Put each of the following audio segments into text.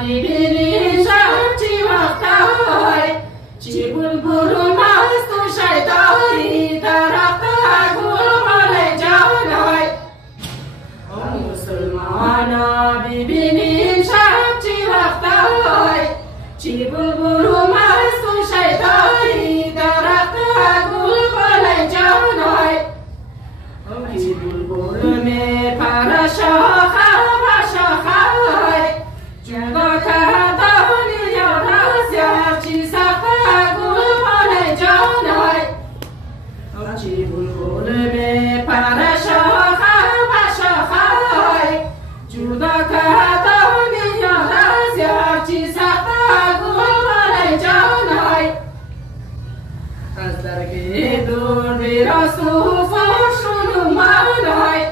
ببینی شبچی وقتای چی بلبل مست و شیدایی درخت گل بال جانای مسلمانا ببینیم شبچی وقتای چی بلبل مست و شیدایی درخت گل بال جانای چی بلبل می پر شاخه و شاخه جدا کردانی یاد از یارچی سخت گل بال جانای چی بلبل می پر شاخه و شاخه جدا کردانی یاد از یارچی سخت گل بال جانای از درگی دور بیراست و فرشون مانای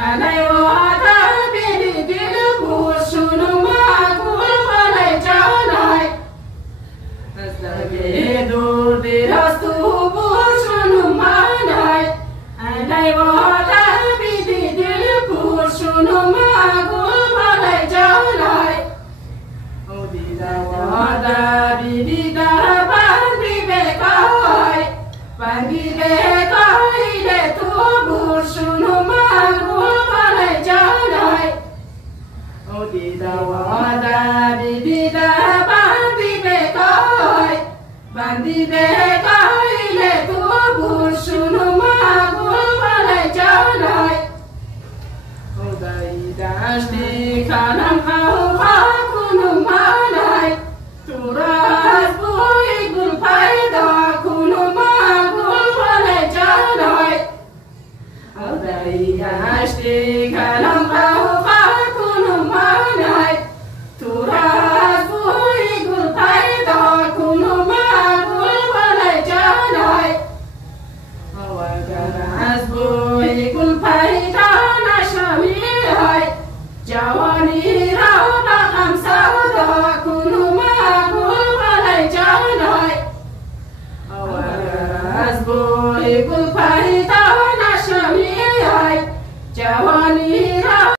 علی وعده بیدی دل بوشون مگول بال جانای از درگی دور بیراست و بوشون مانای علی وعده بیدی دل بوشون مگول بال جانای او دیده وعده بیدی در بندی بکای بندی بکای لی تو بوشون مگول بال جانای او دیده وعده بیدی در بندی بکای بندی بکای لی تو بوشون مگول بال جانای او دایی دشتی کنم او خاکونو مانای تو را از بوی گل پیدا کنو مگول بال جانای او دایی دشتی کنم او خاکونو مانای تو را از بوی گل پیدا کنو مگول بال جانای او اگر از بوی گل پیدا نشوی جوانی را به غم سودا کنو مگول بال جانای او اگر از بوی گل پیدا